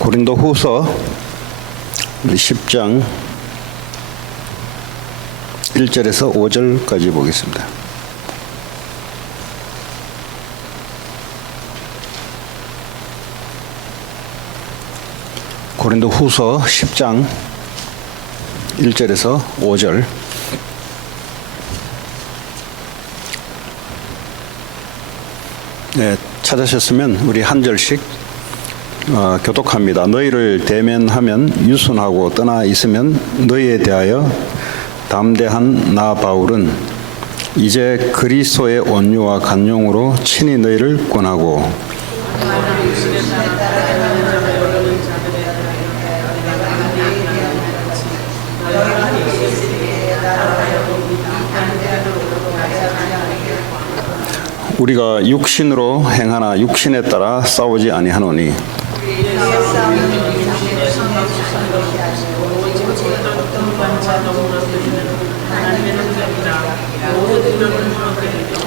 고린도후서 10장 1절에서 5절까지 보겠습니다. 고린도후서 10장 1절에서 5절. 네, 찾으셨으면 우리 한 절씩 교독합니다. 너희를 대면하면 유순하고 떠나 있으면 너희에 대하여 담대한 나 바울은 이제 그리스도의 온유와 간용으로 친히 너희를 권하고 우리가 육신으로 행하나 육신에 따라 싸우지 아니하노니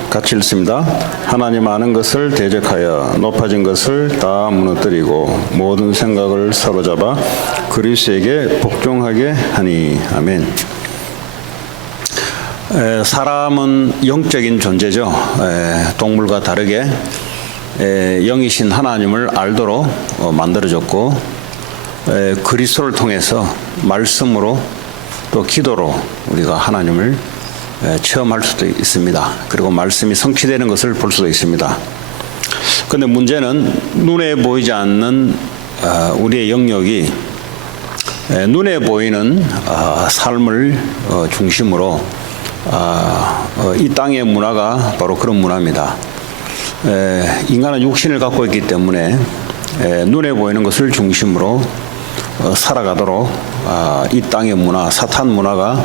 같이 읽습니다. 하나님 아는 것을 대적하여 높아진 것을 다 무너뜨리고 모든 생각을 사로잡아 그리스도에게 복종하게 하니. 아멘. 사람은 영적인 존재죠. 동물과 다르게 영이신 하나님을 알도록 만들어졌고 그리스도를 통해서 말씀으로 또 기도로 우리가 하나님을 체험할 수도 있습니다. 그리고 말씀이 성취되는 것을 볼 수도 있습니다. 그런데 문제는 눈에 보이지 않는 우리의 영역이 눈에 보이는 삶을 중심으로 이 땅의 문화가 바로 그런 문화입니다. 인간은 육신을 갖고 있기 때문에 눈에 보이는 것을 중심으로 살아가도록 이 땅의 문화, 사탄 문화가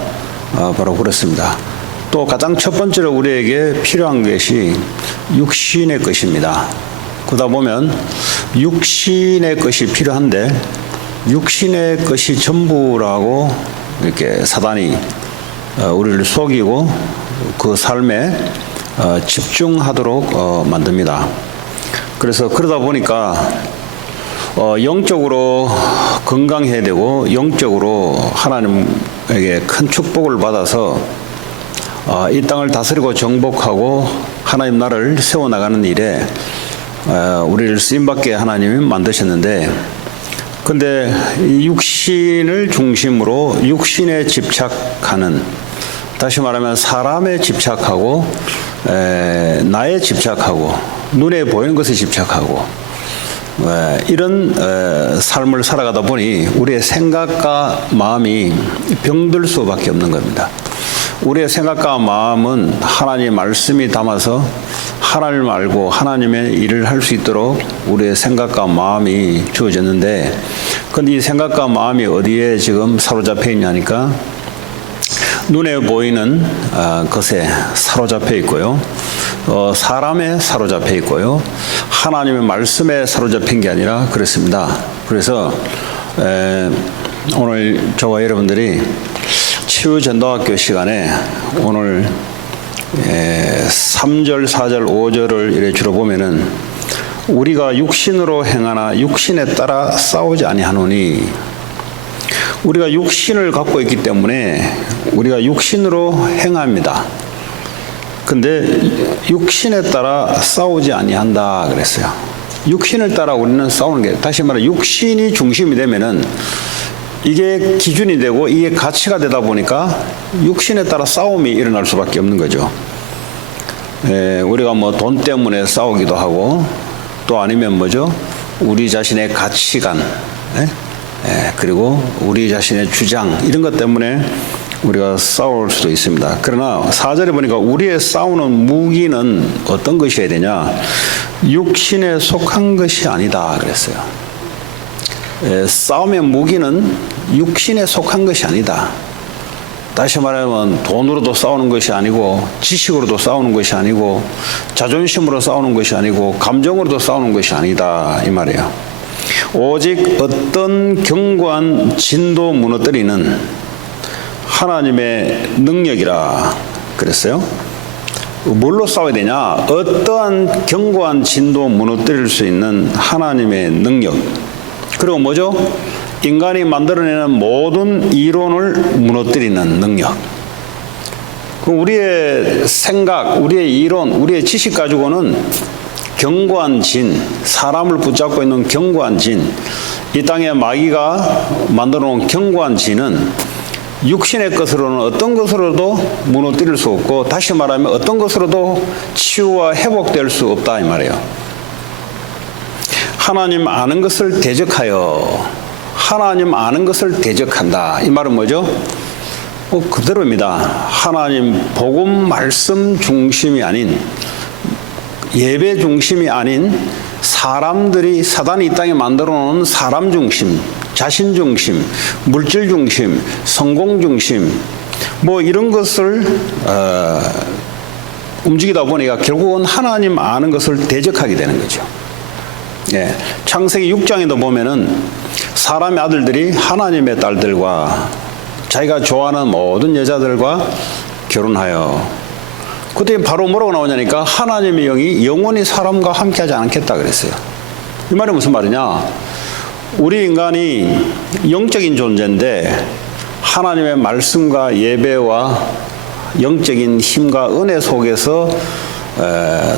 바로 그렇습니다. 또 가장 첫 번째로 우리에게 필요한 것이 육신의 것입니다. 그러다 보면 육신의 것이 필요한데 육신의 것이 전부라고 이렇게 사단이 우리를 속이고 그 삶에 집중하도록 만듭니다. 그래서 그러다 보니까 영적으로 건강해야 되고 영적으로 하나님에게 큰 축복을 받아서 이 땅을 다스리고 정복하고 하나님 나라를 세워나가는 일에 우리를 쓰임받게 하나님이 만드셨는데, 근데 이 육신을 중심으로 육신에 집착하는, 다시 말하면 사람에 집착하고 나에 집착하고 눈에 보이는 것에 집착하고 이런 삶을 살아가다 보니 우리의 생각과 마음이 병들 수밖에 없는 겁니다. 우리의 생각과 마음은 하나님의 말씀이 담아서 하나님을 알고 하나님의 일을 할 수 있도록 우리의 생각과 마음이 주어졌는데, 그런데 이 생각과 마음이 어디에 지금 사로잡혀 있냐니까 눈에 보이는 것에 사로잡혀 있고요, 사람에 사로잡혀 있고요, 하나님의 말씀에 사로잡힌 게 아니라 그렇습니다. 그래서 오늘 저와 여러분들이 치유전도학교 시간에 오늘 3절, 4절, 5절을 이렇게 주로 보면은 우리가 육신으로 행하나 육신에 따라 싸우지 아니하노니, 우리가 육신을 갖고 있기 때문에 우리가 육신으로 행합니다. 근데 육신에 따라 싸우지 아니한다 그랬어요. 육신을 따라 우리는 싸우는 게, 다시 말해 육신이 중심이 되면은 이게 기준이 되고 이게 가치가 되다 보니까 육신에 따라 싸움이 일어날 수밖에 없는 거죠. 우리가 뭐 돈 때문에 싸우기도 하고, 또 아니면 뭐죠? 우리 자신의 가치관, 그리고 우리 자신의 주장, 이런 것 때문에 우리가 싸울 수도 있습니다. 그러나 4절에 보니까 우리의 싸우는 무기는 어떤 것이어야 되냐? 육신에 속한 것이 아니다 그랬어요. 싸움의 무기는 육신에 속한 것이 아니다. 다시 말하면 돈으로도 싸우는 것이 아니고, 지식으로도 싸우는 것이 아니고, 자존심으로 싸우는 것이 아니고, 감정으로도 싸우는 것이 아니다 이 말이에요. 오직 어떤 견고한 진도 무너뜨리는 하나님의 능력이라 그랬어요. 뭘로 싸워야 되냐? 어떠한 견고한 진도 무너뜨릴 수 있는 하나님의 능력, 그리고 뭐죠? 인간이 만들어내는 모든 이론을 무너뜨리는 능력. 우리의 생각, 우리의 이론, 우리의 지식 가지고는 견고한 진, 사람을 붙잡고 있는 견고한 진, 이 땅에 마귀가 만들어 놓은 견고한 진은 육신의 것으로는 어떤 것으로도 무너뜨릴 수 없고, 다시 말하면 어떤 것으로도 치유와 회복될 수 없다 이 말이에요. 하나님 아는 것을 대적하여, 하나님 아는 것을 대적한다. 이 말은 뭐죠? 그대로입니다. 하나님 복음 말씀 중심이 아닌, 예배 중심이 아닌 사람들이, 사단이 이 땅에 만들어 놓은 사람 중심, 자신 중심, 물질 중심, 성공 중심, 뭐 이런 것을 움직이다 보니까 결국은 하나님 아는 것을 대적하게 되는 거죠. 예, 창세기 6장에도 보면은 사람의 아들들이 하나님의 딸들과 자기가 좋아하는 모든 여자들과 결혼하여, 그때 바로 뭐라고 나오냐니까 하나님의 영이 영원히 사람과 함께하지 않겠다 그랬어요. 이 말이 무슨 말이냐? 우리 인간이 영적인 존재인데 하나님의 말씀과 예배와 영적인 힘과 은혜 속에서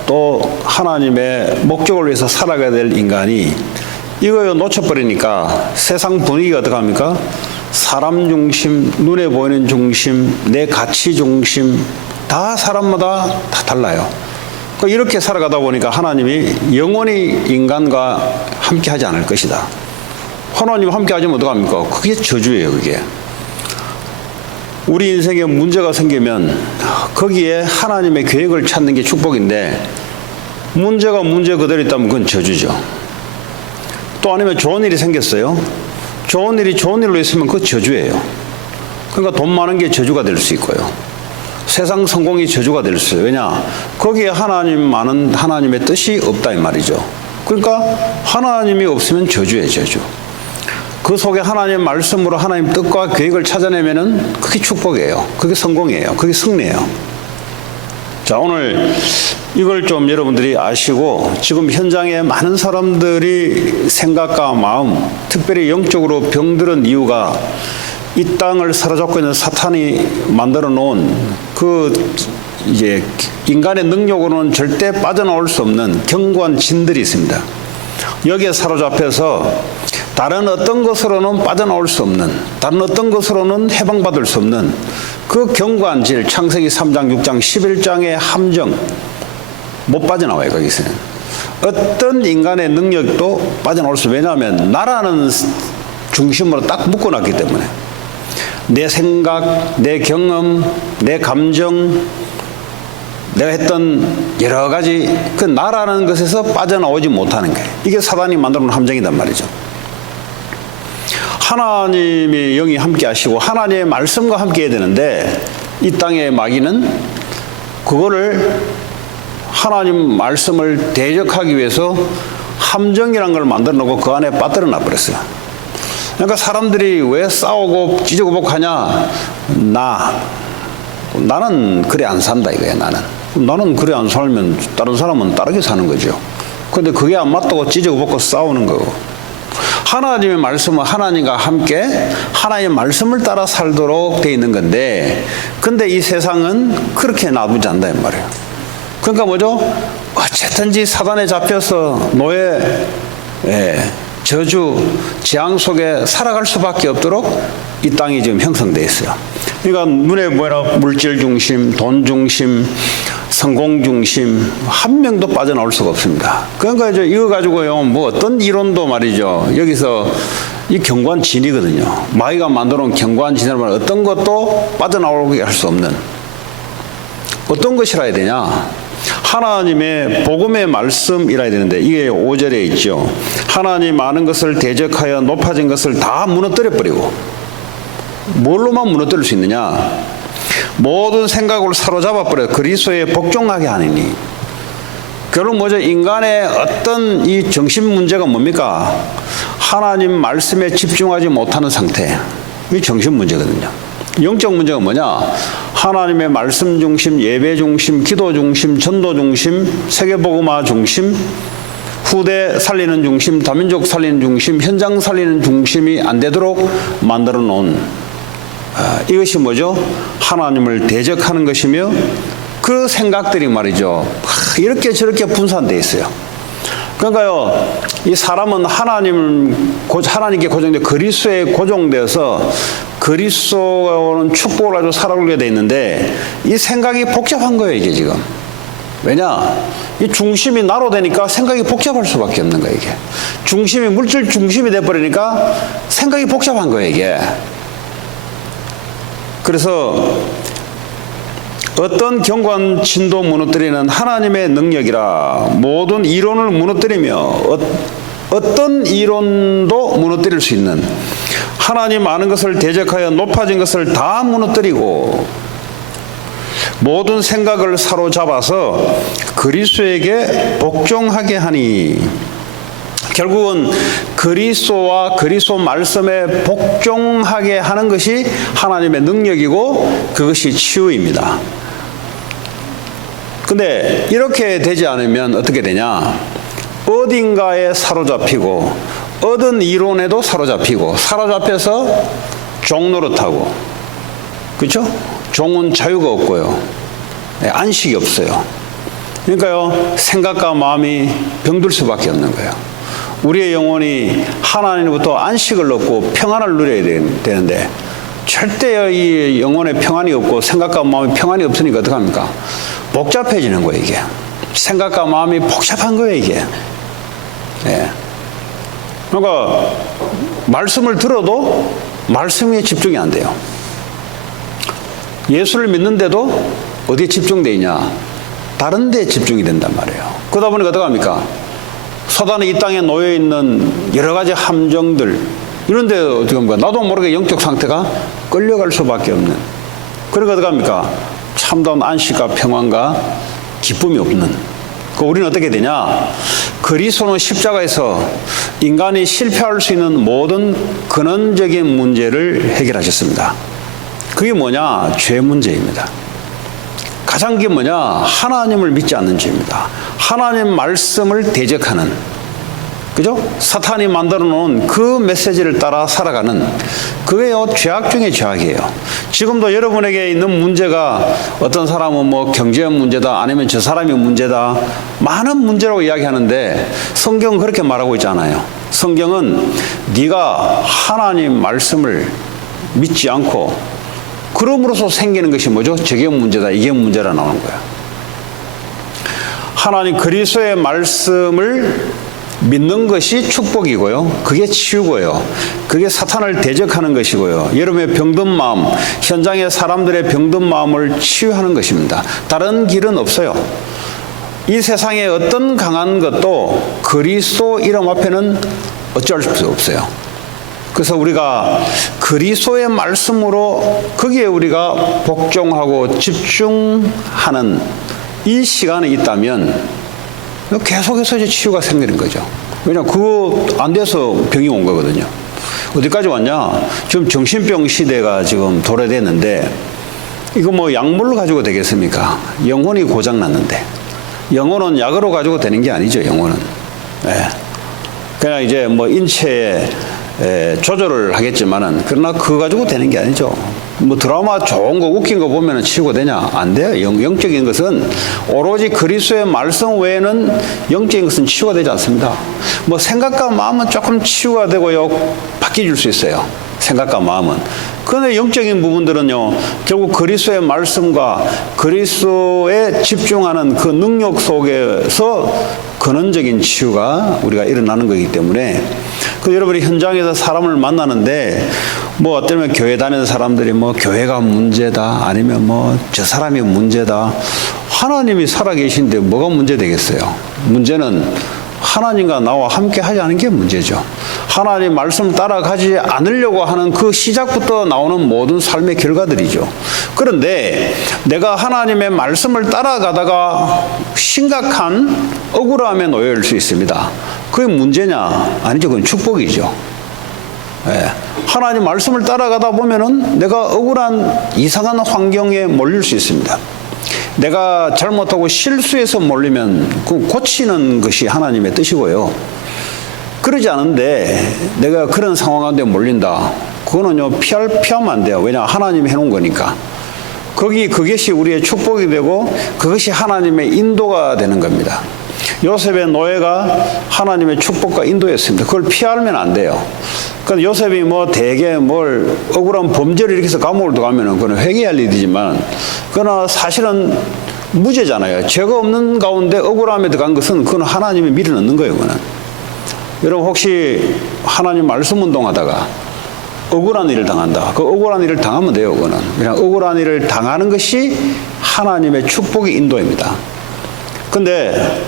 또 하나님의 목적을 위해서 살아가야 될 인간이 이거 놓쳐버리니까 세상 분위기가 어떻게 합니까? 사람 중심, 눈에 보이는 중심, 내 가치 중심, 다 사람마다 다 달라요. 이렇게 살아가다 보니까 하나님이 영원히 인간과 함께 하지 않을 것이다. 하나님 함께 하지면 어떡합니까? 그게 저주예요, 그게. 우리 인생에 문제가 생기면 거기에 하나님의 계획을 찾는 게 축복인데, 문제가 문제 그대로 있다면 그건 저주죠. 또 아니면 좋은 일이 생겼어요. 좋은 일이 좋은 일로 있으면 그거 저주예요. 그러니까 돈 많은 게 저주가 될 수 있고요. 세상 성공이 저주가 될 수 있어요. 왜냐? 거기에 하나님의 뜻이 없다 이 말이죠. 그러니까 하나님이 없으면 저주예요, 저주. 그 속에 하나님의 말씀으로 하나님 뜻과 계획을 찾아내면은 그게 축복이에요. 그게 성공이에요. 그게 승리예요. 자, 오늘 이걸 좀 여러분들이 아시고, 지금 현장에 많은 사람들이 생각과 마음, 특별히 영적으로 병들은 이유가 이 땅을 사로잡고 있는 사탄이 만들어 놓은 이제 인간의 능력으로는 절대 빠져나올 수 없는 견고한 진들이 있습니다. 여기에 사로잡혀서 다른 어떤 것으로는 빠져나올 수 없는, 다른 어떤 것으로는 해방받을 수 없는 그 견고한 질, 창세기 3장, 6장, 11장의 함정, 못 빠져나와요, 거기서는. 어떤 인간의 능력도 빠져나올 수 없어요. 왜냐하면 나라는 중심으로 딱 묶어놨기 때문에. 내 생각, 내 경험, 내 감정, 내가 했던 여러 가지 그 나라는 것에서 빠져나오지 못하는 거예요. 이게 사단이 만들어 놓은 함정이란 말이죠. 하나님의 영이 함께 하시고 하나님의 말씀과 함께 해야 되는데, 이 땅의 마귀는 그거를 하나님 말씀을 대적하기 위해서 함정이라는 걸 만들어 놓고 그 안에 빠뜨려 놔버렸어요. 그러니까 사람들이 왜 싸우고 찌지고복하냐? 나는 그래 안 산다 이거야. 나는 그래 안 살면 다른 사람은 다르게 사는 거죠. 근데 그게 안 맞다고 찌지고복고 싸우는 거고, 하나님의 말씀은 하나님과 함께 하나님의 말씀을 따라 살도록 돼 있는 건데, 근데 이 세상은 그렇게 놔두지 않는다 이 말이에요. 그러니까 뭐죠? 어쨌든지 사단에 잡혀서 노예, 저주, 재앙 속에 살아갈 수밖에 없도록 이 땅이 지금 형성되어 있어요. 그러니까 눈에 보이는 물질 중심, 돈 중심, 성공 중심, 한 명도 빠져나올 수가 없습니다. 그러니까 이거 가지고요, 뭐 어떤 이론도 말이죠, 여기서 이 견고한 진이거든요. 마귀가 만들어놓은 견고한 진을 말하면 어떤 것도 빠져나오게 할 수 없는, 어떤 것이라 해야 되냐? 하나님의 복음의 말씀이라야 되는데, 이게 5절에 있죠. 하나님 아는 것을 대적하여 높아진 것을 다 무너뜨려버리고. 뭘로만 무너뜨릴 수 있느냐? 모든 생각을 사로잡아버려 그리스도에 복종하게 하느니. 결국 뭐죠? 인간의 어떤 이 정신 문제가 뭡니까? 하나님 말씀에 집중하지 못하는 상태. 이게 정신 문제거든요. 영적 문제가 뭐냐? 하나님의 말씀 중심, 예배 중심, 기도 중심, 전도 중심, 세계복음화 중심, 후대 살리는 중심, 다민족 살리는 중심, 현장 살리는 중심이 안 되도록 만들어 놓은 이것이 뭐죠? 하나님을 대적하는 것이며 그 생각들이 말이죠. 이렇게 저렇게 분산되어 있어요. 그러니까요, 이 사람은 하나님께 고정돼 그리스도에 고정돼서 그리스도는 축복을 가지고 살아오게 돼 있는데 이 생각이 복잡한 거예요, 이게 지금. 왜냐? 이 중심이 나로 되니까 생각이 복잡할 수밖에 없는 거예요, 이게. 중심이 물질 중심이 돼버리니까 생각이 복잡한 거예요, 이게. 그래서 어떤 견고한 진도 무너뜨리는 하나님의 능력이라 모든 이론을 무너뜨리며 어떤 이론도 무너뜨릴 수 있는 하나님 아는 것을 대적하여 높아진 것을 다 무너뜨리고 모든 생각을 사로잡아서 그리스도에게 복종하게 하니 결국은 그리스도와 그리스도 말씀에 복종하게 하는 것이 하나님의 능력이고 그것이 치유입니다. 근데 이렇게 되지 않으면 어떻게 되냐? 어딘가에 사로잡히고 얻은 이론에도 사로잡혀서 종노릇하고, 그렇죠? 종은 자유가 없고요, 안식이 없어요. 그러니까요, 생각과 마음이 병들 수밖에 없는 거예요. 우리의 영혼이 하나님으로부터 안식을 얻고 평안을 누려야 되는데 절대 이 영혼에 평안이 없고 생각과 마음이 평안이 없으니까 어떡합니까? 복잡해지는 거예요, 이게. 생각과 마음이 복잡한 거예요, 이게. 예. 그러니까 말씀을 들어도 말씀에 집중이 안 돼요. 예수를 믿는데도 어디에 집중되어 있냐? 다른 데에 집중이 된단 말이에요. 그러다 보니까 어떡합니까? 사단이 이 땅에 놓여 있는 여러 가지 함정들, 이런 데 어떻게 합니까? 나도 모르게 영적 상태가 끌려갈 수밖에 없는. 그러니까 어떡합니까? 참다운 안식과 평안과 기쁨이 없는. 우리는 어떻게 되냐? 그리스도는 십자가에서 인간이 실패할 수 있는 모든 근원적인 문제를 해결하셨습니다. 그게 뭐냐? 죄 문제입니다. 가장 게 뭐냐? 하나님을 믿지 않는 죄입니다. 하나님 말씀을 대적하는, 그죠? 사탄이 만들어 놓은 그 메시지를 따라 살아가는, 그게요, 죄악 중에 죄악이에요. 지금도 여러분에게 있는 문제가 어떤 사람은 뭐 경제 문제다, 아니면 저 사람이 문제다, 많은 문제라고 이야기하는데 성경은 그렇게 말하고 있잖아요. 성경은 네가 하나님 말씀을 믿지 않고 그럼으로써 생기는 것이 뭐죠? 저게 문제다, 이게 문제라 나오는 거야. 하나님 그리스도의 말씀을 믿는 것이 축복이고요, 그게 치유고요, 그게 사탄을 대적하는 것이고요, 여러분의 병든 마음, 현장의 사람들의 병든 마음을 치유하는 것입니다. 다른 길은 없어요. 이 세상에 어떤 강한 것도 그리스도 이름 앞에는 어쩔 수 없어요. 그래서 우리가 그리스도의 말씀으로 거기에 우리가 복종하고 집중하는 이 시간이 있다면 계속해서 이제 치유가 생기는 거죠. 왜냐하면 그거 안 돼서 병이 온 거거든요. 어디까지 왔냐? 지금 정신병 시대가 지금 도래됐는데 이거 뭐 약물로 가지고 되겠습니까? 영혼이 고장났는데. 영혼은 약으로 가지고 되는 게 아니죠, 영혼은. 네. 그냥 이제 뭐 인체에 조절을 하겠지만은, 그러나 그거 가지고 되는 게 아니죠. 뭐 드라마 좋은 거 웃긴 거 보면은 치유가 되냐? 안 돼요. 영적인 것은 오로지 그리스도의 말씀 외에는 영적인 것은 치유가 되지 않습니다. 뭐 생각과 마음은 조금 치유가 되고요, 바뀌어질 수 있어요, 생각과 마음은. 그런데 영적인 부분들은요, 결국 그리스도의 말씀과 그리스도에 집중하는 그 능력 속에서 근원적인 치유가 우리가 일어나는 거기 때문에, 그 여러분이 현장에서 사람을 만나는데 뭐 어쩌면 교회 다니는 사람들이 뭐 교회가 문제다, 아니면 뭐 저 사람이 문제다, 하나님이 살아계신데 뭐가 문제 되겠어요? 문제는 하나님과 나와 함께 하지 않은 게 문제죠. 하나님 말씀 따라가지 않으려고 하는 그 시작부터 나오는 모든 삶의 결과들이죠. 그런데 내가 하나님의 말씀을 따라가다가 심각한 억울함에 놓여올 수 있습니다. 그게 문제냐? 아니죠. 그건 축복이죠. 예. 하나님 말씀을 따라가다 보면은 내가 억울한 이상한 환경에 몰릴 수 있습니다. 내가 잘못하고 실수해서 몰리면 그 고치는 것이 하나님의 뜻이고요. 그러지 않은데 내가 그런 상황 가운데 몰린다. 그거는요, 피하면 안 돼요. 왜냐, 하나님이 해놓은 거니까. 그것이 우리의 축복이 되고 그것이 하나님의 인도가 되는 겁니다. 요셉의 노예가 하나님의 축복과 인도였습니다. 그걸 피하면 안 돼요. 그러니까 요셉이 대개 억울한 범죄를 일으켜서 감옥을 들어가면은 그건 회개할 일이지만, 그러나 사실은 무죄잖아요. 죄가 없는 가운데 억울함에 들어간 것은 그건 하나님이 밀어넣는 거예요, 그거는. 여러분, 혹시 하나님 말씀 운동하다가 억울한 일을 당한다. 그 억울한 일을 당하면 돼요, 그거는. 그냥 억울한 일을 당하는 것이 하나님의 축복의 인도입니다. 근데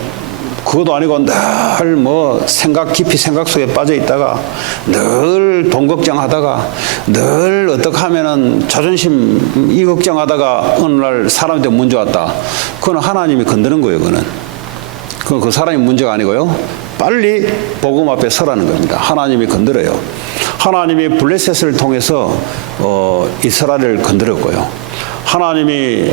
그것도 아니고 늘 깊이 생각 속에 빠져 있다가 늘 돈 걱정하다가 늘 어떻게 하면은 자존심 이 걱정하다가 어느 날 사람한테 문제 왔다. 그건 하나님이 건드는 거예요, 그거는. 그 사람이 문제가 아니고요. 빨리 복음 앞에 서라는 겁니다. 하나님이 건드려요. 하나님이 블레셋을 통해서 이스라엘을 건드렸고요. 하나님이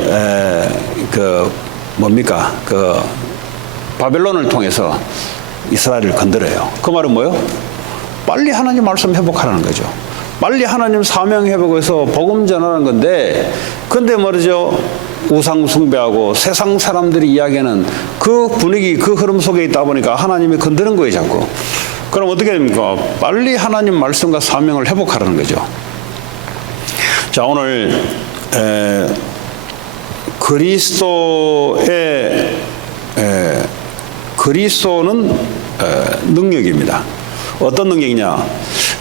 바벨론을 통해서 이스라엘을 건드려요. 그 말은 뭐예요? 빨리 하나님 말씀 회복하라는 거죠. 빨리 하나님 사명 회복해서 복음 전하는 건데, 근데 말이죠, 우상 숭배하고 세상 사람들이 이야기하는 그 분위기, 그 흐름 속에 있다 보니까 하나님이 건드는 거예요, 자꾸. 그럼 어떻게 됩니까? 빨리 하나님 말씀과 사명을 회복하라는 거죠. 자, 오늘 그리스도는 능력입니다. 어떤 능력이냐?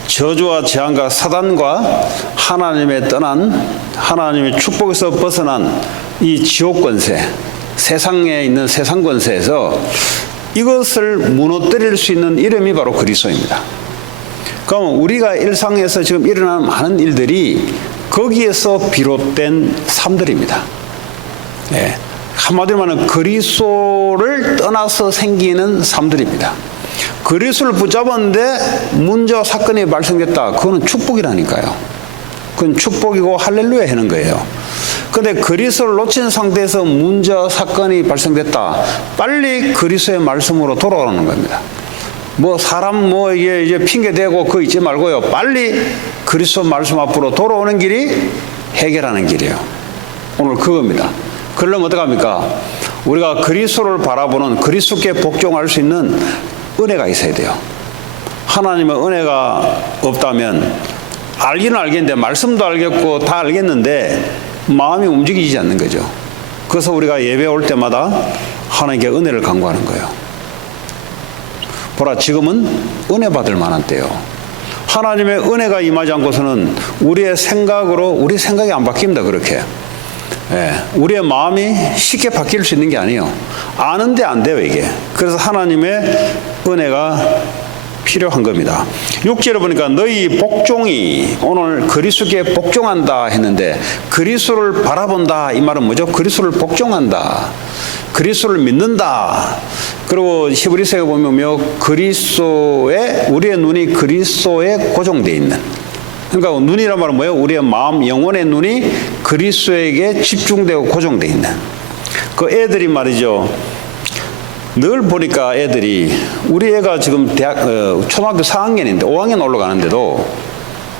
저주와 재앙과 사단과 하나님의 떠난, 하나님의 축복에서 벗어난 이 지옥 권세, 세상에 있는 세상 권세에서 이것을 무너뜨릴 수 있는 이름이 바로 그리스도입니다. 그럼 우리가 일상에서 지금 일어나는 많은 일들이 거기에서 비롯된 삶들입니다. 네. 한마디로 말하면 그리스도를 떠나서 생기는 삶들입니다. 그리스도를 붙잡았는데 문제와 사건이 발생됐다. 그거는 축복이라니까요. 그건 축복이고 할렐루야 하는 거예요. 그런데 그리스도를 놓친 상태에서 문제와 사건이 발생됐다. 빨리 그리스도의 말씀으로 돌아오는 겁니다. 사람 이게 핑계 대고 그거 있지 말고요. 빨리 그리스도 말씀 앞으로 돌아오는 길이 해결하는 길이에요. 오늘 그겁니다. 그러려면 어떡합니까? 우리가 그리스도를 바라보는, 그리스도께 복종할 수 있는 은혜가 있어야 돼요. 하나님의 은혜가 없다면 알기는 알겠는데, 말씀도 알겠고 다 알겠는데 마음이 움직이지 않는 거죠. 그래서 우리가 예배 올 때마다 하나님께 은혜를 간구하는 거예요. 보라, 지금은 은혜 받을 만한 때요. 하나님의 은혜가 임하지 않고서는 우리의 생각으로, 우리 생각이 안 바뀝니다, 그렇게. 예, 우리의 마음이 쉽게 바뀔 수 있는 게 아니에요. 아는데 안 돼요, 이게. 그래서 하나님의 은혜가 필요한 겁니다. 6절에 보니까 너희 복종이, 오늘 그리스도께 복종한다 했는데 그리스도를 바라본다, 이 말은 뭐죠? 그리스도를 복종한다, 그리스도를 믿는다. 그리고 히브리서에 보면 우리의 눈이 그리스도에 고정되어 있는, 그러니까 눈이란 말은 뭐예요? 우리의 마음, 영혼의 눈이 그리스도에게 집중되고 고정되어 있는. 그 애들이 말이죠, 늘 보니까 애들이, 우리 애가 지금 초등학교 4학년인데 5학년 올라가는데도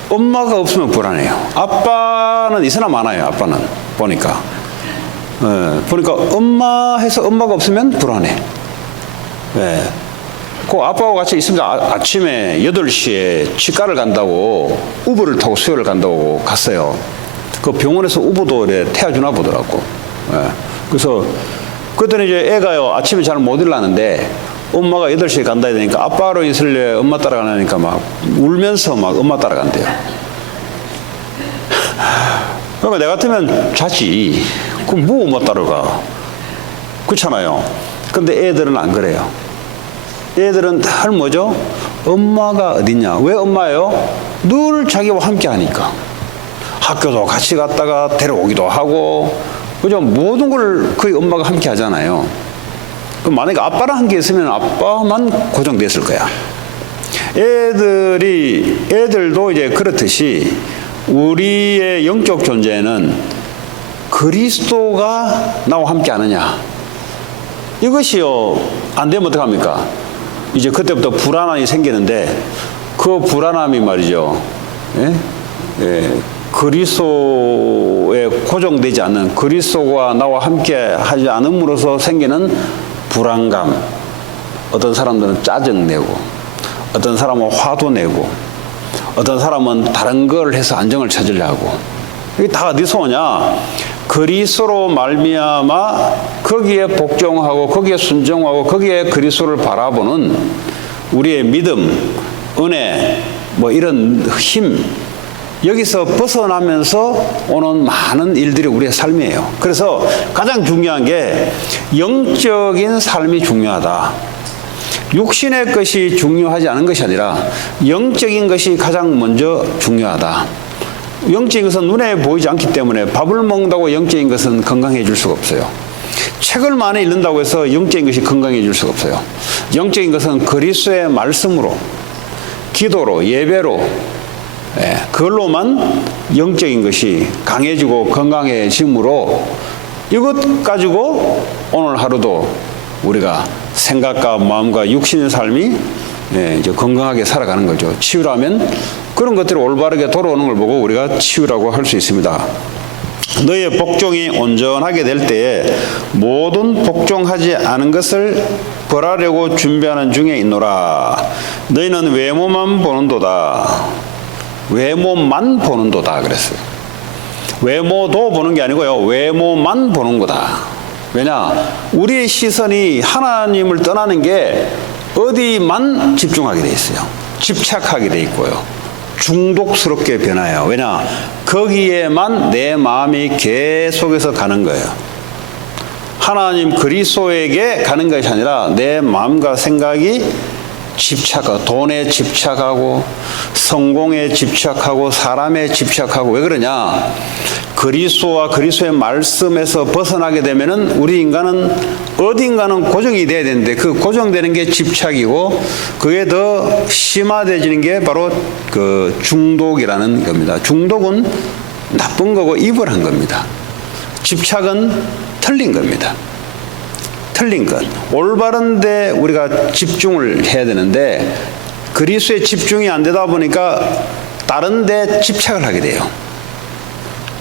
엄마가 없으면 불안해요. 아빠는 있으나 마나요. 아빠는 보니까 엄마 해서 엄마가 없으면 불안해. 그 아빠하고 같이 있으면 아침에 8시에 치과를 간다고, 우버를 타고 수요를 간다고 갔어요. 그 병원에서 우버도 태워주나 보더라고. 그래서 그랬더니 이제 애가요, 아침에 잘 못 일어나는데 엄마가 8시에 간다 해야 아빠로 있을래, 엄마 따라가니까 막 울면서 막 엄마 따라간대요. 그러니까 내 같으면 자지. 그럼 뭐 엄마 따라가? 그렇잖아요. 근데 애들은 안 그래요. 애들은 늘 뭐죠? 엄마가 어딨냐? 왜 엄마예요? 늘 자기와 함께 하니까. 학교도 같이 갔다가 데려오기도 하고, 그죠? 모든 걸 거의 엄마가 함께 하잖아요. 그럼 만약에 아빠랑 함께 있으면 아빠만 고정됐을 거야. 애들도 이제 그렇듯이 우리의 영적 존재는 그리스도가 나와 함께 하느냐. 이것이요, 안 되면 어떡합니까? 이제 그때부터 불안함이 생기는데, 그 불안함이 말이죠. 예? 예, 그리스도에 고정되지 않는, 그리스도가 나와 함께 하지 않음으로써 생기는 불안감. 어떤 사람들은 짜증내고, 어떤 사람은 화도 내고, 어떤 사람은 다른 걸 해서 안정을 찾으려고. 이게 다 어디서 오냐? 그리스도로 말미암아 거기에 복종하고 거기에 순종하고 거기에 그리스도를 바라보는 우리의 믿음, 은혜, 뭐 이런 힘, 여기서 벗어나면서 오는 많은 일들이 우리의 삶이에요. 그래서 가장 중요한 게 영적인 삶이 중요하다. 육신의 것이 중요하지 않은 것이 아니라 영적인 것이 가장 먼저 중요하다. 영적인 것은 눈에 보이지 않기 때문에 밥을 먹는다고 영적인 것은 건강해질 수가 없어요. 책을 많이 읽는다고 해서 영적인 것이 건강해질 수가 없어요. 영적인 것은 그리스도의 말씀으로, 기도로, 예배로, 그걸로만 영적인 것이 강해지고 건강해지므로 이것 가지고 오늘 하루도 우리가 생각과 마음과 육신의 삶이 이제 건강하게 살아가는 거죠. 치유라면 그런 것들이 올바르게 돌아오는 걸 보고 우리가 치유라고 할 수 있습니다. 너의 복종이 온전하게 될 때에 모든 복종하지 않은 것을 벌하려고 준비하는 중에 있노라. 너희는 외모만 보는도다. 외모만 보는도다 그랬어요. 외모도 보는 게 아니고요. 외모만 보는 거다. 왜냐? 우리의 시선이 하나님을 떠나는 게 어디만 집중하게 돼 있어요. 집착하게 돼 있고요. 중독스럽게 변해요. 왜냐? 거기에만 내 마음이 계속해서 가는 거예요. 하나님 그리스도에게 가는 것이 아니라 내 마음과 생각이 집착하고, 돈에 집착하고, 성공에 집착하고, 사람에 집착하고. 왜 그러냐? 그리스도와 그리스도의 말씀에서 벗어나게 되면은 우리 인간은 어딘가는 고정이 돼야 되는데 그 고정되는 게 집착이고, 그게 더 심화되지는 게 바로 그 중독이라는 겁니다. 중독은 나쁜 거고 이불한 겁니다. 집착은 틀린 겁니다. 틀린 것. 올바른데 우리가 집중을 해야 되는데 그리스도에 집중이 안 되다 보니까 다른 데 집착을 하게 돼요.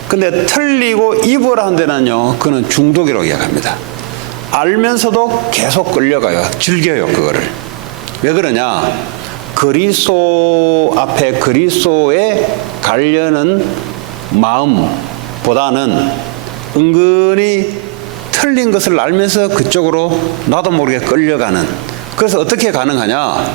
근데 틀리고 이불한 데는요, 그는 중독이라고 이야기합니다. 알면서도 계속 끌려가요. 즐겨요, 그거를. 왜 그러냐? 그리스도 앞에 그리스도에 가려는 마음보다는 은근히 틀린 것을 알면서 그쪽으로 나도 모르게 끌려가는. 그래서 어떻게 가능하냐?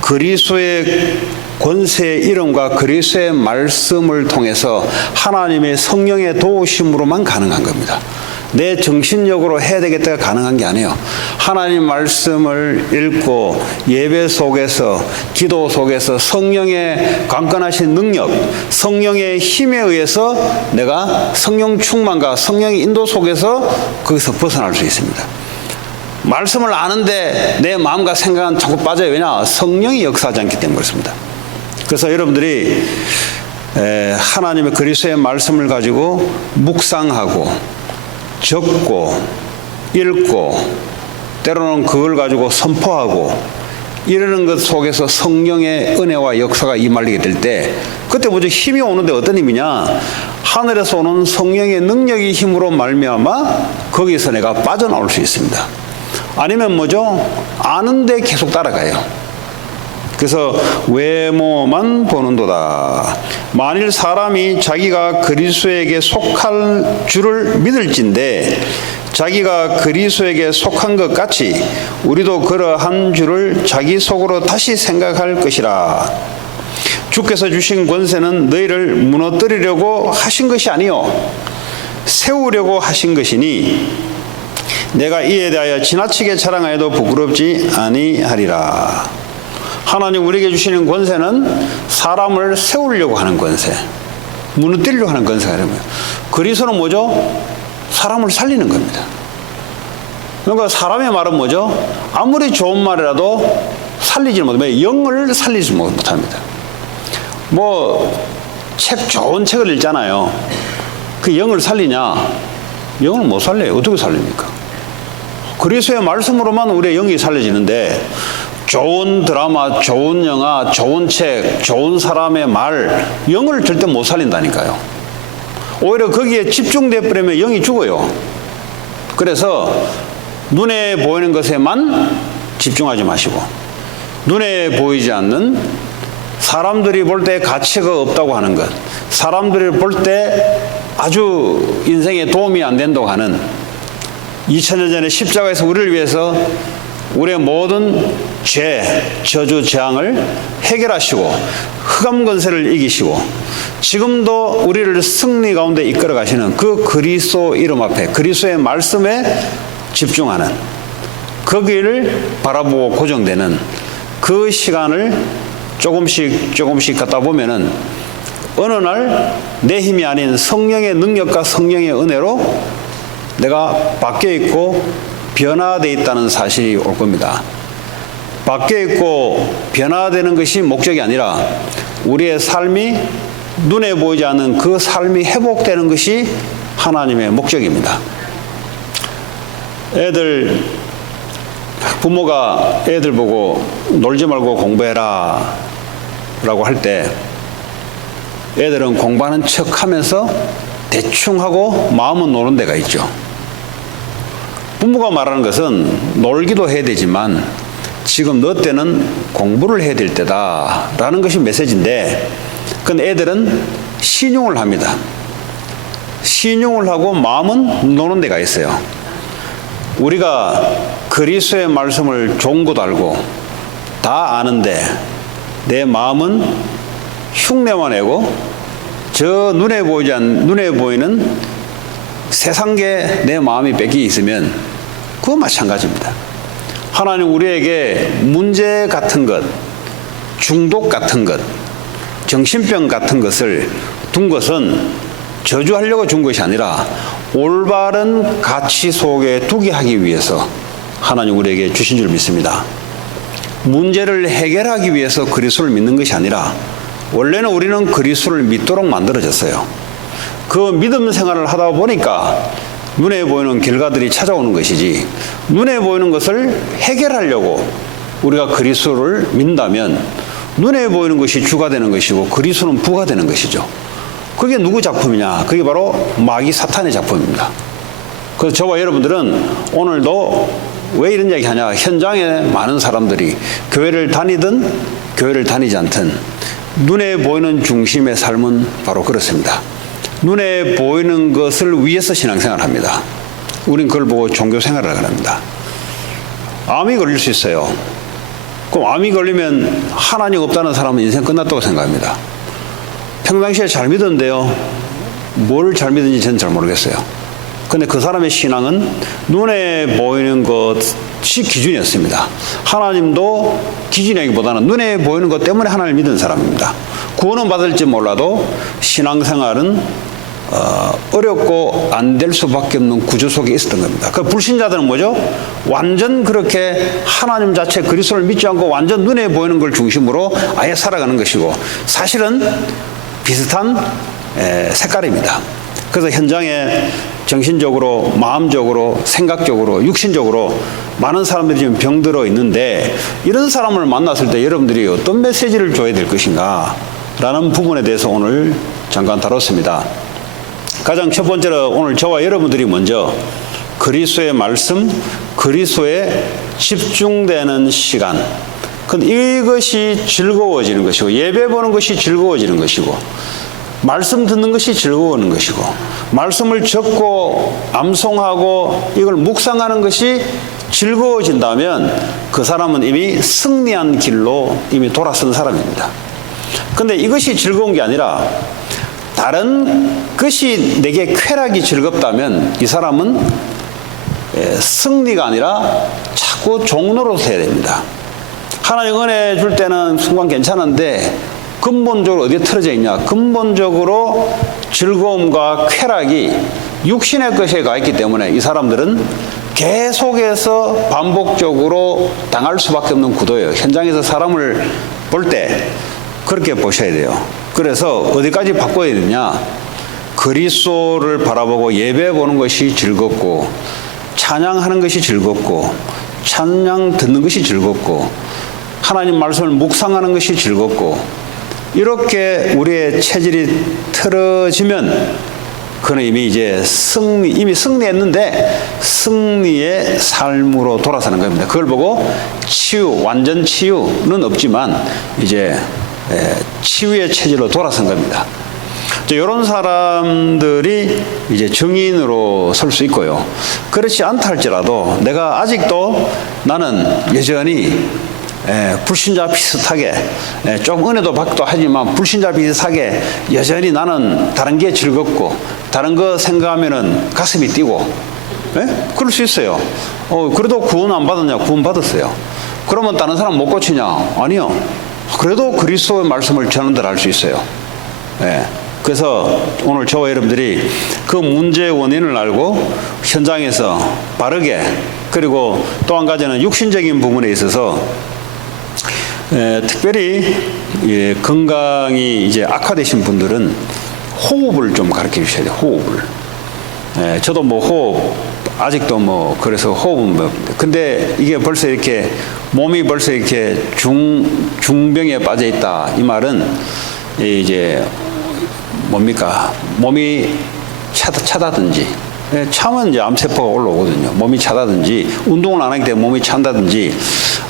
그리스도의 권세의 이름과 그리스도의 말씀을 통해서 하나님의 성령의 도우심으로만 가능한 겁니다. 내 정신력으로 해야 되겠다가 가능한 게 아니에요. 하나님 말씀을 읽고 예배 속에서, 기도 속에서 성령의 강건하신 능력, 성령의 힘에 의해서 내가 성령 충만과 성령의 인도 속에서 거기서 벗어날 수 있습니다. 말씀을 아는데 내 마음과 생각은 자꾸 빠져요. 왜냐? 성령이 역사하지 않기 때문에 그렇습니다. 그래서 여러분들이 하나님의 그리스도의 말씀을 가지고 묵상하고 적고 읽고 때로는 그걸 가지고 선포하고 이러는 것 속에서 성령의 은혜와 역사가 임하게 될 때 그때 먼저 힘이 오는데 어떤 힘이냐? 하늘에서 오는 성령의 능력의 힘으로 말미암아 거기서 내가 빠져나올 수 있습니다. 아니면 뭐죠? 아는데 계속 따라가요. 그래서 외모만 보는도다. 만일 사람이 자기가 그리스도에게 속할 줄을 믿을진데 자기가 그리스도에게 속한 것 같이 우리도 그러한 줄을 자기 속으로 다시 생각할 것이라. 주께서 주신 권세는 너희를 무너뜨리려고 하신 것이 아니요 세우려고 하신 것이니 내가 이에 대하여 지나치게 자랑하여도 부끄럽지 아니하리라. 하나님 우리에게 주시는 권세는 사람을 세우려고 하는 권세, 무너뜨리려고 하는 권세가 아니에요. 그리스도는 뭐죠? 사람을 살리는 겁니다. 그러니까 사람의 말은 뭐죠? 아무리 좋은 말이라도 살리지 못합니다. 영을 살리지 못합니다. 뭐 책, 좋은 책을 읽잖아요. 그 영을 살리냐? 영을 못 살려요. 어떻게 살립니까? 그리스도의 말씀으로만 우리의 영이 살려지는데 좋은 드라마, 좋은 영화, 좋은 책, 좋은 사람의 말, 영을 절대 못 살린다니까요. 오히려 거기에 집중돼 버리면 영이 죽어요. 그래서 눈에 보이는 것에만 집중하지 마시고 눈에 보이지 않는 사람들이 볼 때 가치가 없다고 하는 것, 사람들이 볼 때 아주 인생에 도움이 안 된다고 하는 2000년 전에 십자가에서 우리를 위해서 우리의 모든 죄, 저주, 재앙을 해결하시고 흑암 권세를 이기시고 지금도 우리를 승리 가운데 이끌어 가시는 그 그리스도 이름 앞에 그리스도의 말씀에 집중하는 거기를 바라보고 고정되는 그 시간을 조금씩 갖다 보면은 어느 날 내 힘이 아닌 성령의 능력과 성령의 은혜로 내가 바뀌어 있고 변화되어 있다는 사실이 올 겁니다. 바뀌어 있고 변화되는 것이 목적이 아니라 우리의 삶이 눈에 보이지 않는 그 삶이 회복되는 것이 하나님의 목적입니다. 부모가 애들 보고 놀지 말고 공부해라 라고 할 때 애들은 공부하는 척 하면서 대충 하고 마음은 노는 데가 있죠. 부모가 말하는 것은 놀기도 해야 되지만 지금 너 때는 공부를 해야 될 때다 라는 것이 메시지인데 근데 애들은 신용을 합니다. 신용을 하고 마음은 노는 데가 있어요. 우리가 그리스도의 말씀을 좋은 것도 알고 다 아는데 내 마음은 흉내만 내고 저 눈에 보이는 세상계 내 마음이 뺏기 있으면 그거 마찬가지입니다. 하나님 우리에게 문제 같은 것, 중독 같은 것, 정신병 같은 것을 둔 것은 저주하려고 준 것이 아니라 올바른 가치 속에 두게 하기 위해서 하나님 우리에게 주신 줄 믿습니다. 문제를 해결하기 위해서 그리스도를 믿는 것이 아니라 원래는 우리는 그리스도를 믿도록 만들어졌어요. 그 믿음 생활을 하다 보니까 눈에 보이는 결과들이 찾아오는 것이지 눈에 보이는 것을 해결하려고 우리가 그리스도를 믿는다면 눈에 보이는 것이 주가 되는 것이고 그리스도는 부가 되는 것이죠. 그게 누구 작품이냐? 그게 바로 마귀 사탄의 작품입니다. 그래서 저와 여러분들은 오늘도 왜 이런 이야기 하냐? 현장에 많은 사람들이 교회를 다니든 교회를 다니지 않든 눈에 보이는 중심의 삶은 바로 그렇습니다. 눈에 보이는 것을 위해서 신앙생활을 합니다. 우린 그걸 보고 종교생활을 합니다. 암이 걸릴 수 있어요. 그럼 암이 걸리면 하나님 없다는 사람은 인생 끝났다고 생각합니다. 평상시에 잘 믿었는데요. 뭘 잘 믿는지 저는 잘 모르겠어요. 근데 그 사람의 신앙은 눈에 보이는 것이 기준이었습니다. 하나님도 기준이기보다는 눈에 보이는 것 때문에 하나님을 믿은 사람입니다. 구원은 받을지 몰라도 신앙생활은 어렵고 안 될 수밖에 없는 구조 속에 있었던 겁니다. 그 불신자들은 뭐죠? 완전 그렇게 하나님 자체 그리스도를 믿지 않고 완전 눈에 보이는 걸 중심으로 아예 살아가는 것이고 사실은 비슷한 색깔입니다. 그래서 현장에 정신적으로, 마음적으로, 생각적으로, 육신적으로 많은 사람들이 지금 병들어 있는데 이런 사람을 만났을 때 여러분들이 어떤 메시지를 줘야 될 것인가 라는 부분에 대해서 오늘 잠깐 다뤘습니다. 가장 첫 번째로 오늘 저와 여러분들이 먼저 그리스도의 말씀, 그리스도에 집중되는 시간, 이것이 즐거워지는 것이고 예배 보는 것이 즐거워지는 것이고 말씀 듣는 것이 즐거워하는 것이고 말씀을 적고 암송하고 이걸 묵상하는 것이 즐거워진다면 그 사람은 이미 승리한 길로 이미 돌아선 사람입니다. 그런데 이것이 즐거운 게 아니라 다른 것이 내게 쾌락이 즐겁다면 이 사람은 승리가 아니라 자꾸 종로로 해야 됩니다. 하나님 은혜 줄 때는 순간 괜찮은데 근본적으로 어디에 틀어져 있냐? 근본적으로 즐거움과 쾌락이 육신의 것에 가 있기 때문에 이 사람들은 계속해서 반복적으로 당할 수밖에 없는 구도예요. 현장에서 사람을 볼 때 그렇게 보셔야 돼요. 그래서 어디까지 바꿔야 되냐? 그리스도를 바라보고 예배 보는 것이 즐겁고 찬양하는 것이 즐겁고 찬양 듣는 것이 즐겁고 하나님 말씀을 묵상하는 것이 즐겁고 이렇게 우리의 체질이 틀어지면 그는 이미 이제 이미 승리했는데 승리의 삶으로 돌아서는 겁니다. 그걸 보고 완전 치유는 없지만 이제 치유의 체질로 돌아선 겁니다. 이런 사람들이 이제 정인으로 설 수 있고요. 그렇지 않다 할지라도 내가 아직도 나는 여전히 불신자 비슷하게 좀 은혜도 받기도 하지만 불신자 비슷하게 여전히 나는 다른 게 즐겁고 다른 거 생각하면은 가슴이 뛰고 그럴 수 있어요. 그래도 구원 안 받았냐? 구원 받았어요. 그러면 다른 사람 못 고치냐? 아니요. 그래도 그리스도의 말씀을 전한들 할 수 있어요. 그래서 오늘 저와 여러분들이 그 문제의 원인을 알고 현장에서 바르게 그리고 또 한 가지는 육신적인 부분에 있어서 특별히 건강이 이제 악화되신 분들은 호흡을 좀 가르쳐 주셔야 돼요. 호흡을. 저도 뭐 호흡 아직도 뭐 그래서 호흡은 뭐 근데 이게 벌써 이렇게 몸이 벌써 이렇게 중병에 빠져 있다 이 말은 이제 뭡니까? 몸이 차다든지 차면 이제 암세포가 올라오거든요. 몸이 차다든지 운동을 안 하기 때문에 몸이 찬다든지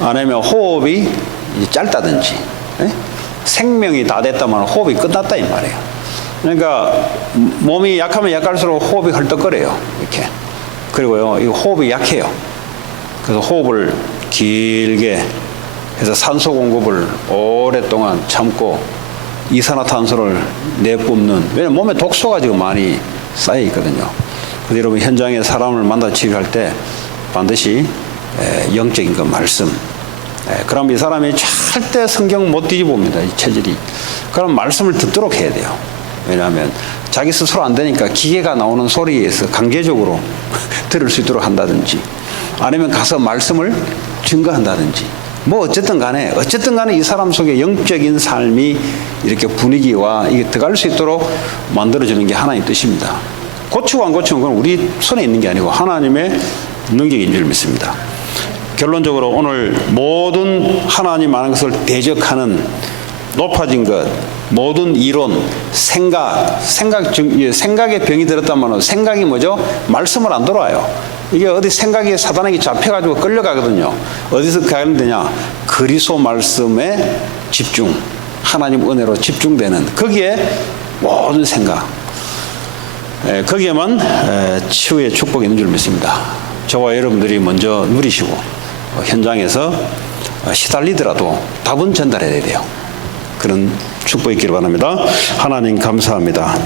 아니면 호흡이 짧다든지 생명이 다 됐다면 호흡이 끝났다 이 말이에요. 그러니까 몸이 약하면 약할수록 호흡이 헐떡거려요. 이렇게. 그리고요, 이 호흡이 약해요. 그래서 호흡을 길게 해서 산소 공급을 오랫동안 참고 이산화탄소를 내뿜는, 왜냐면 몸에 독소가 지금 많이 쌓여 있거든요. 그래서 여러분 현장에 사람을 만나 치료할 때 반드시 영적인 그 말씀. 그럼 이 사람이 절대 성경 못 뒤집어봅니다. 이 체질이. 그럼 말씀을 듣도록 해야 돼요. 왜냐하면 자기 스스로 안 되니까 기계가 나오는 소리에 의해서 강제적으로 들을 수 있도록 한다든지 아니면 가서 말씀을 증거한다든지 뭐 어쨌든 간에 이 사람 속에 영적인 삶이 이렇게 분위기와 이게 들어갈 수 있도록 만들어주는 게 하나님의 뜻입니다. 고치고 안 고치는 건 우리 손에 있는 게 아니고 하나님의 능력인 줄 믿습니다. 결론적으로 오늘 모든 하나님 아는 것을 대적하는 높아진 것, 모든 이론, 생각에 병이 들었다면 생각이 뭐죠? 말씀을 안 돌아요. 이게 어디 생각이 사단에게 잡혀가지고 끌려가거든요. 어디서 가면 되냐? 그리스도 말씀에 집중, 하나님 은혜로 집중되는 거기에 모든 생각, 거기에만 치유의 축복이 있는 줄 믿습니다. 저와 여러분들이 먼저 누리시고 현장에서 시달리더라도 답은 전달해야 돼요. 그런 축복이 있기를 바랍니다. 하나님 감사합니다.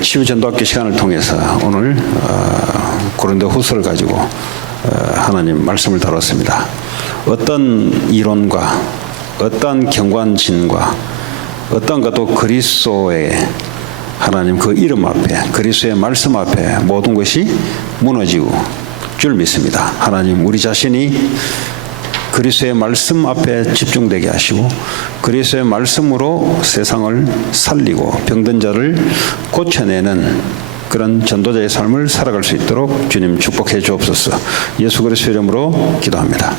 치유전도학교 시간을 통해서 오늘 고린도후서를 가지고 하나님 말씀을 다뤘습니다. 어떤 이론과 어떤 경관진과 어떤 것도 그리스도의 하나님 그 이름 앞에 그리스도의 말씀 앞에 모든 것이 무너지고 줄 믿습니다. 하나님 우리 자신이 그리스도의 말씀 앞에 집중되게 하시고 그리스도의 말씀으로 세상을 살리고 병든 자를 고쳐내는 그런 전도자의 삶을 살아갈 수 있도록 주님 축복해 주옵소서. 예수 그리스도 이름으로 기도합니다.